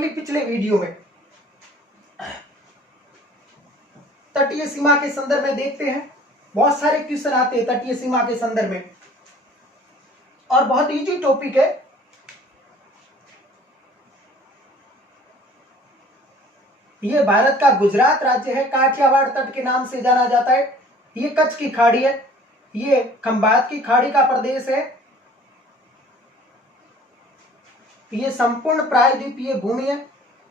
ली पिछले वीडियो में। तटीय सीमा के संदर्भ में देखते हैं, बहुत सारे क्वेश्चन आते हैं तटीय सीमा के संदर्भ में और बहुत इजी टॉपिक है। ये भारत का गुजरात राज्य है, काठियावाड़ तट के नाम से जाना जाता है। ये कच्छ की खाड़ी है, ये खंबात की खाड़ी का प्रदेश है। ये संपूर्ण प्रायद्वीपीय भूमि है।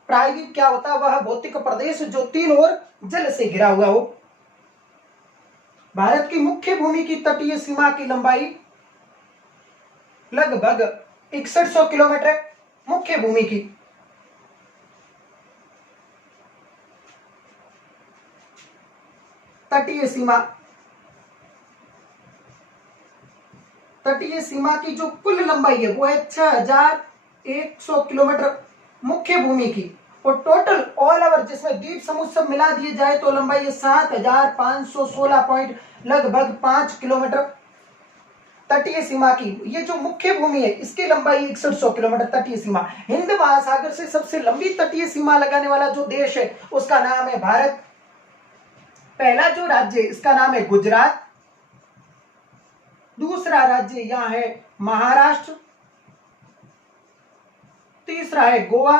प्रायद्वीप क्या होता है? वह भौतिक प्रदेश जो तीन ओर जल से घिरा हुआ हो। भारत की मुख्य भूमि की तटीय सीमा की लंबाई लगभग 6100 किलोमीटर। मुख्य भूमि की तटीय सीमा की जो कुल लंबाई है वो है 6100 किलोमीटर मुख्य भूमि की। और टोटल ऑल ओवर जिसमें द्वीप समूह सब मिला दिए जाए तो लंबाई है 7516 पॉइंट लगभग 5 किलोमीटर। तटीय सीमा की ये जो मुख्य भूमि है इसकी लंबाई 6100 किलोमीटर। तटीय सीमा हिंद महासागर से सबसे लंबी तटीय सीमा लगाने वाला जो देश है उसका नाम है भारत। पहला जो राज्य इसका नाम है गुजरात, दूसरा राज्य यहां है महाराष्ट्र, तीसरा है गोवा।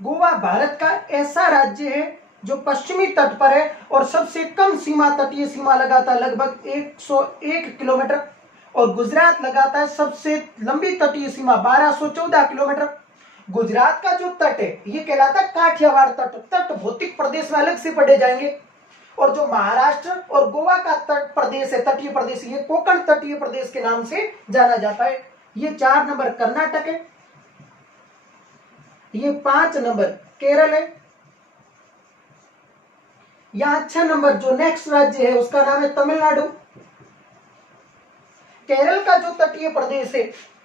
गोवा भारत का ऐसा राज्य है जो पश्चिमी तट पर है और सबसे कम सीमा तटीय सीमा लगाता है लगभग 101 किलोमीटर। और गुजरात लगाता है सबसे लंबी तटीय सीमा 1214 किलोमीटर। गुजरात का जो तट है ये कहलाता है काठियावाड़ तट। तट भौतिक प्रदेश में अलग से पढ़े जाएंगे। और जो महाराष्ट्र और गोवा का तट प्रदेश है, तटीय प्रदेश, ये कोंकण तटीय प्रदेश के नाम से जाना जाता है। ये 4 नंबर कर्नाटक है, ये 5 नंबर केरल है। यहां 6 नंबर जो नेक्स्ट राज्य है उसका नाम है तमिलनाडु। केरल का जो तटीय प्रदेश है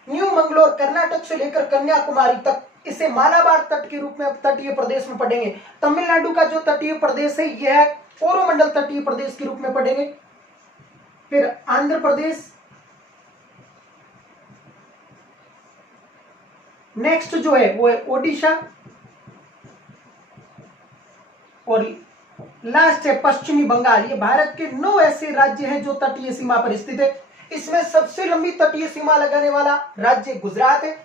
न्यू मंगलोर कर्नाटक से लेकर कन्याकुमारी तक, इसे मालाबार तट के रूप में तटीय प्रदेश में पढ़ेंगे। तमिलनाडु का जो तटीय प्रदेश है यह कोरोमंडल तटीय प्रदेश के रूप में पढ़ेंगे। फिर आंध्र प्रदेश, नेक्स्ट जो है वो है ओडिशा और लास्ट है पश्चिमी बंगाल। ये भारत के 9 ऐसे राज्य हैं जो तटीय सीमा पर स्थित है। इसमें सबसे लंबी तटीय सीमा लगाने वाला राज्य गुजरात है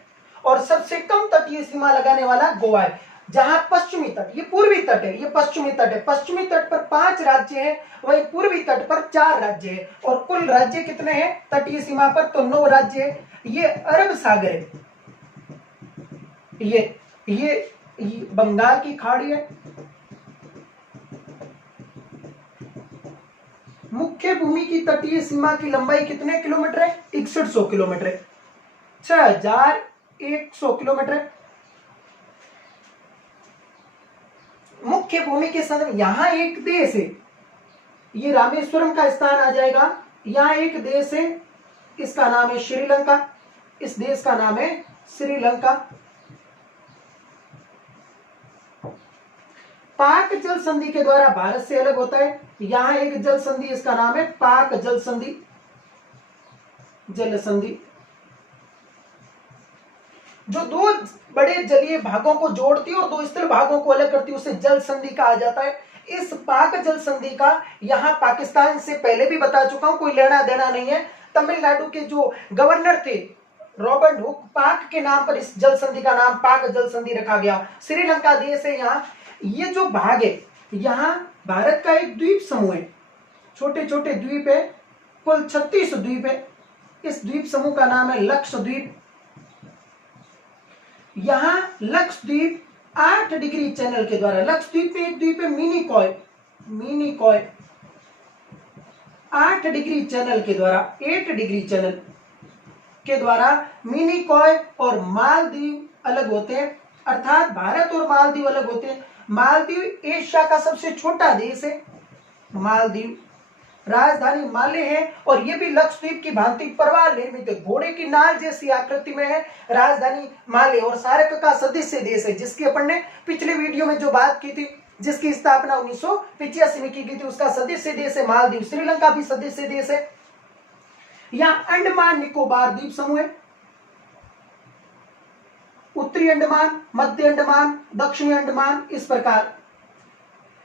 और सबसे कम तटीय सीमा लगाने वाला गोवा है। जहां पश्चिमी तट, ये पूर्वी तट है, ये पश्चिमी तट है। पश्चिमी तट पर 5 राज्य हैं, वहीं पूर्वी तट पर 4 राज्य हैं। और कुल राज्य कितने हैं तटीय सीमा पर? तो 9 राज्य है। ये अरब सागर है, ये बंगाल की खाड़ी है। मुख्य भूमि की तटीय सीमा की लंबाई कितने किलोमीटर है? 6100 किलोमीटर है, 6100 किलोमीटर है। मुख्य भूमि के संदर्भ यहां एक देश है, ये रामेश्वरम का स्थान आ जाएगा। यहां एक देश है, इसका नाम है श्रीलंका। इस देश का नाम है श्रीलंका। पाक जल संधि के द्वारा भारत से अलग होता है। यहां एक जल संधि, इसका नाम है पाक जल संधि। जल संधि जो 2 बड़े जलीय भागों को जोड़ती है और 2 स्थल भागों को अलग करती है उसे जल संधि कहा जाता है। इस पाक जल संधि का यहां पाकिस्तान से पहले भी बता चुका हूं, कोई लेना देना नहीं है। तमिलनाडु के जो गवर्नर थे रॉबर्ट हुक, पाक के नाम पर इस जल संधि का नाम पाक जल संधि रखा गया। श्रीलंका देश है। यहाँ ये जो भाग है यहाँ भारत का एक द्वीप समूह है, छोटे छोटे द्वीप है, कुल 36 द्वीप है। इस द्वीप समूह का नाम है लक्षद्वीप। यहां लक्षद्वीप 8 डिग्री चैनल के द्वारा, लक्षद्वीप में एक द्वीप है मिनिकॉय 8 डिग्री चैनल के द्वारा, 8 डिग्री चैनल के द्वारा मिनिकॉय और मालदीव अलग होते हैं। अर्थात भारत और मालदीव अलग होते हैं। मालदीव एशिया का सबसे छोटा देश है। मालदीव, राजधानी माले है और ये भी लक्षद्वीप की भांति परवाल निर्मित है, घोड़े की नाल जैसी आकृति में है। राजधानी माले और सार्क का सदस्य देश है, जिसकी अपन ने पिछले वीडियो में जो बात की थी, जिसकी स्थापना 1985 में की गई थी, उसका सदस्य देश है मालदीव। श्रीलंका भी सदस्य देश है। यहाँ अंडमान निकोबार द्वीप समूह है। उत्तरी अंडमान, मध्य अंडमान, दक्षिणी अंडमान, इस प्रकार।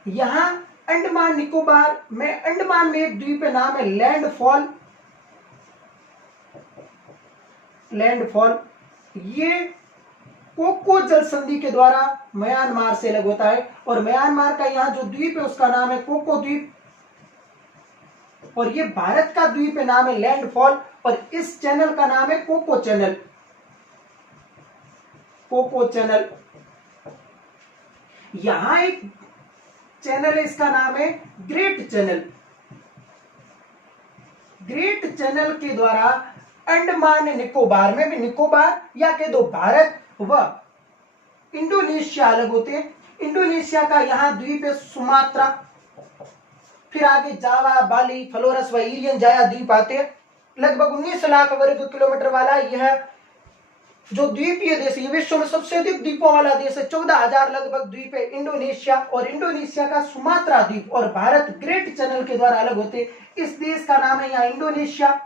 यहां अंडमान निकोबार में, अंडमान में एक द्वीप नाम है लैंडफॉल। लैंडफॉल ये कोको जल संधि के द्वारा म्यांमार से अलग होता है, और म्यांमार का यहाँ जो द्वीप है उसका नाम है कोको द्वीप, और ये भारत का द्वीप है, नाम है लैंडफॉल, और इस चैनल का नाम है कोको चैनल। Cocoa channel. यहां एक चैनल है, इसका नाम है ग्रेट चैनल। ग्रेट चैनल के द्वारा अंडमान निकोबार में भी, निकोबार या कह दो भारत व इंडोनेशिया अलग होते हैं। इंडोनेशिया का यहां द्वीप है सुमात्रा, फिर आगे जावा, बाली, फ्लोरस व इरियन जाया द्वीप आते हैं। लगभग 19 लाख वर्ग किलोमीटर वाला यह जो द्वीपीय देश, ये विश्व में सबसे अधिक द्वीपों वाला देश है। 14,000 लगभग द्वीप है इंडोनेशिया, और इंडोनेशिया का सुमात्रा द्वीप और भारत ग्रेट चैनल के द्वारा अलग होते हैं। इस देश का नाम है यहाँ इंडोनेशिया।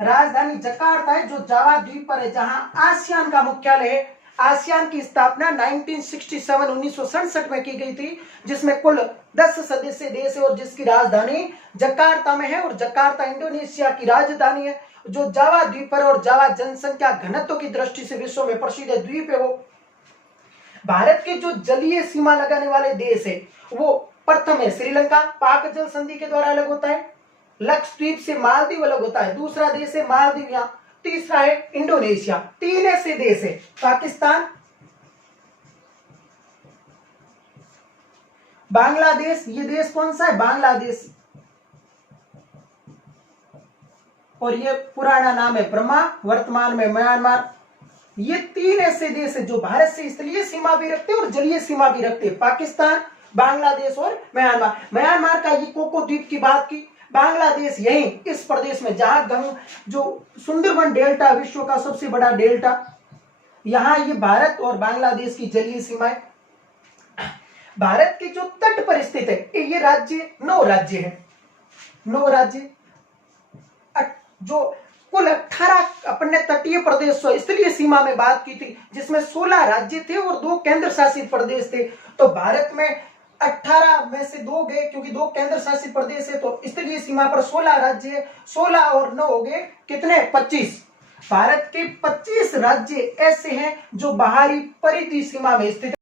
राजधानी जकार्ता है जो जावा द्वीप पर है, जहां आसियान का मुख्यालय है। आसियान की स्थापना 1967 में की गई थी, जिसमें कुल 10 सदस्य देश है और जिसकी राजधानी जकार्ता में है, और जकार्ता इंडोनेशिया की राजधानी है, जो जावा द्वीप पर, और जावा जनसंख्या घनत्व की दृष्टि से विश्व में प्रसिद्ध द्वीप है। वो भारत के जो जलीय सीमा लगाने वाले देश है, वो प्रथम है श्रीलंका, पाक जल संधि के द्वारा अलग होता है। लक्षद्वीप से मालदीव अलग होता है, दूसरा देश है मालदीव, यहाँ तीसरा है इंडोनेशिया। 3 ऐसे देश है, पाकिस्तान, बांग्लादेश, ये देश कौन सा है, बांग्लादेश, और ये पुराना नाम है बर्मा, वर्तमान में म्यांमार। ये 3 ऐसे देश है जो भारत से स्थलीय सीमा भी रखते हैं और जलीय सीमा भी रखते हैं, पाकिस्तान, बांग्लादेश और म्यांमार। म्यांमार का ये कोको द्वीप की बात की। बांग्लादेश यही इस प्रदेश में, जहां जो सुंदरबन डेल्टा विश्व का सबसे बड़ा डेल्टा, यहां ये भारत और बांग्लादेश की जलीय सीमा है। भारत के जो तट पर स्थित है ये राज्य 9 राज्य है। 9 राज्य, जो कुल 18 अपने तटीय प्रदेश स्थलीय सीमा में बात की थी, जिसमें 16 राज्य थे और 2 केंद्र शासित प्रदेश थे। तो भारत में 18 में से 2 गए, क्योंकि 2 केंद्र शासित प्रदेश है, तो स्थलीय सीमा पर 16 राज्य है। 16 और 9 हो गए कितने, 25। भारत के 25 राज्य ऐसे हैं जो बाहरी परिधि सीमा में स्थित